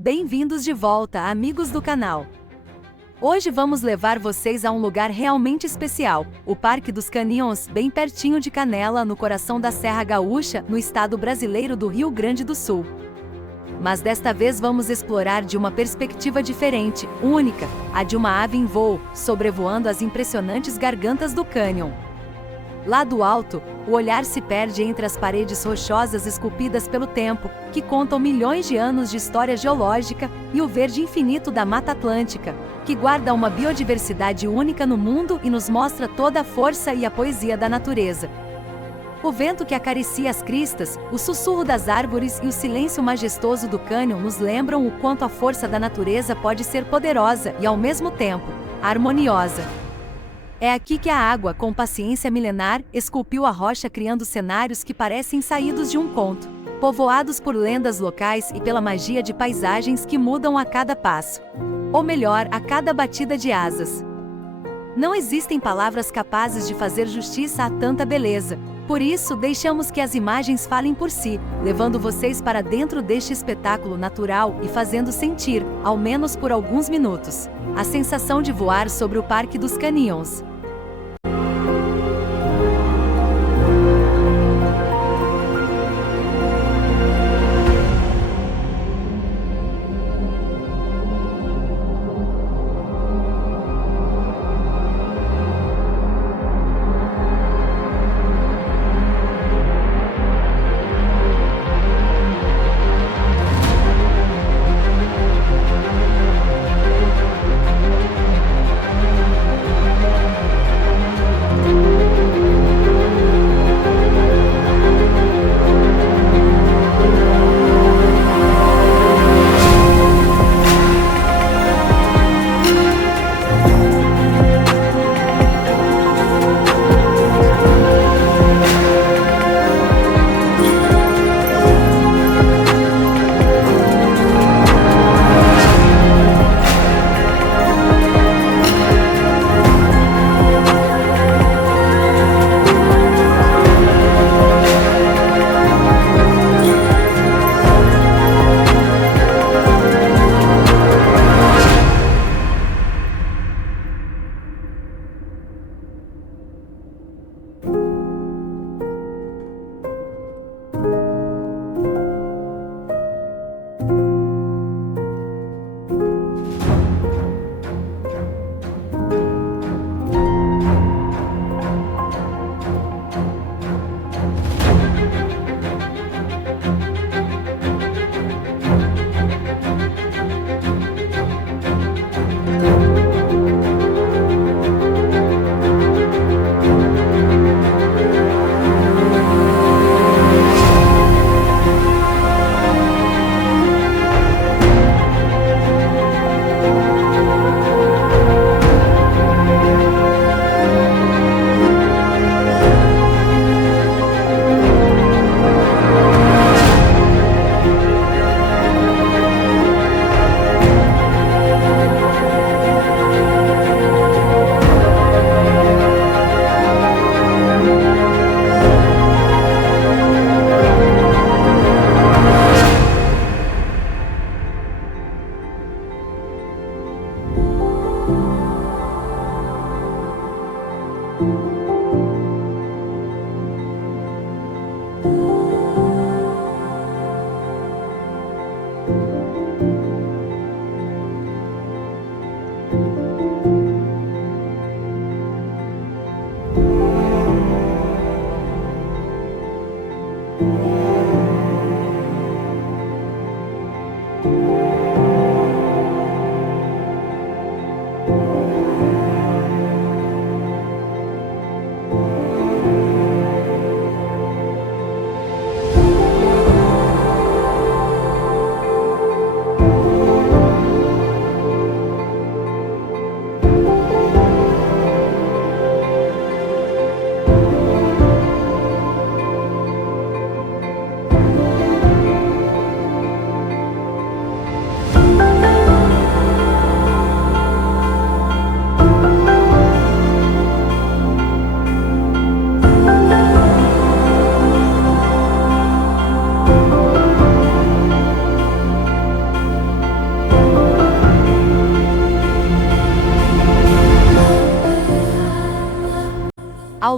Bem-vindos de volta, amigos do canal. Hoje vamos levar vocês a um lugar realmente especial, o Parque dos Canyons, bem pertinho de Canela, no coração da Serra Gaúcha, no estado brasileiro do Rio Grande do Sul. Mas desta vez vamos explorar de uma perspectiva diferente, única, a de uma ave em voo, sobrevoando as impressionantes gargantas do cânion. Lá do alto, o olhar se perde entre as paredes rochosas esculpidas pelo tempo, que contam milhões de anos de história geológica, e o verde infinito da Mata Atlântica, que guarda uma biodiversidade única no mundo e nos mostra toda a força e a poesia da natureza. O vento que acaricia as cristas, o sussurro das árvores e o silêncio majestoso do cânion nos lembram o quanto a força da natureza pode ser poderosa e, ao mesmo tempo, harmoniosa. É aqui que a água, com paciência milenar, esculpiu a rocha, criando cenários que parecem saídos de um conto, povoados por lendas locais e pela magia de paisagens que mudam a cada passo. Ou melhor, a cada batida de asas. Não existem palavras capazes de fazer justiça a tanta beleza. Por isso, deixamos que as imagens falem por si, levando vocês para dentro deste espetáculo natural e fazendo sentir, ao menos por alguns minutos, a sensação de voar sobre o Parque dos Canyons.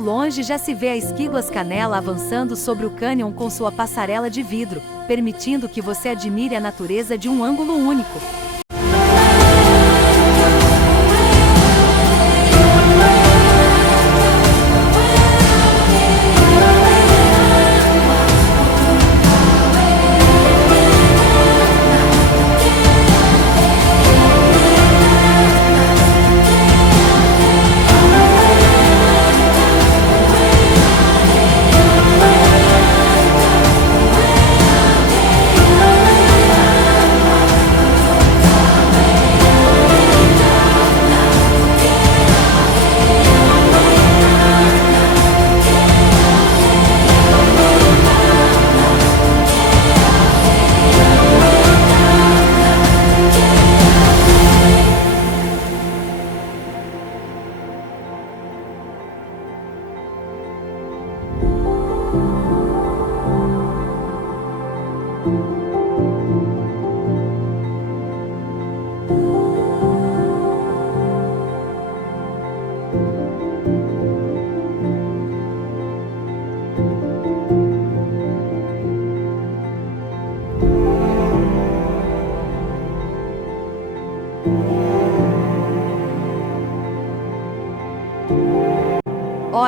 longe já se vê a esquiglas Canela avançando sobre o cânion com sua passarela de vidro, permitindo que você admire a natureza de um ângulo único.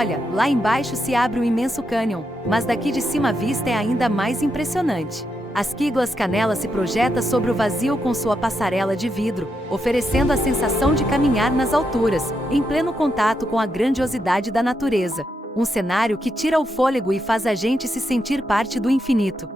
Olha, lá embaixo se abre o imenso cânion, mas daqui de cima a vista é ainda mais impressionante. As esquiglas Canela se projeta sobre o vazio com sua passarela de vidro, oferecendo a sensação de caminhar nas alturas, em pleno contato com a grandiosidade da natureza. Um cenário que tira o fôlego e faz a gente se sentir parte do infinito.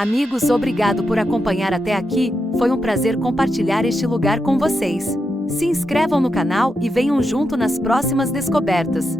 Amigos, obrigado por acompanhar até aqui, foi um prazer compartilhar este lugar com vocês. Se inscrevam no canal e venham junto nas próximas descobertas.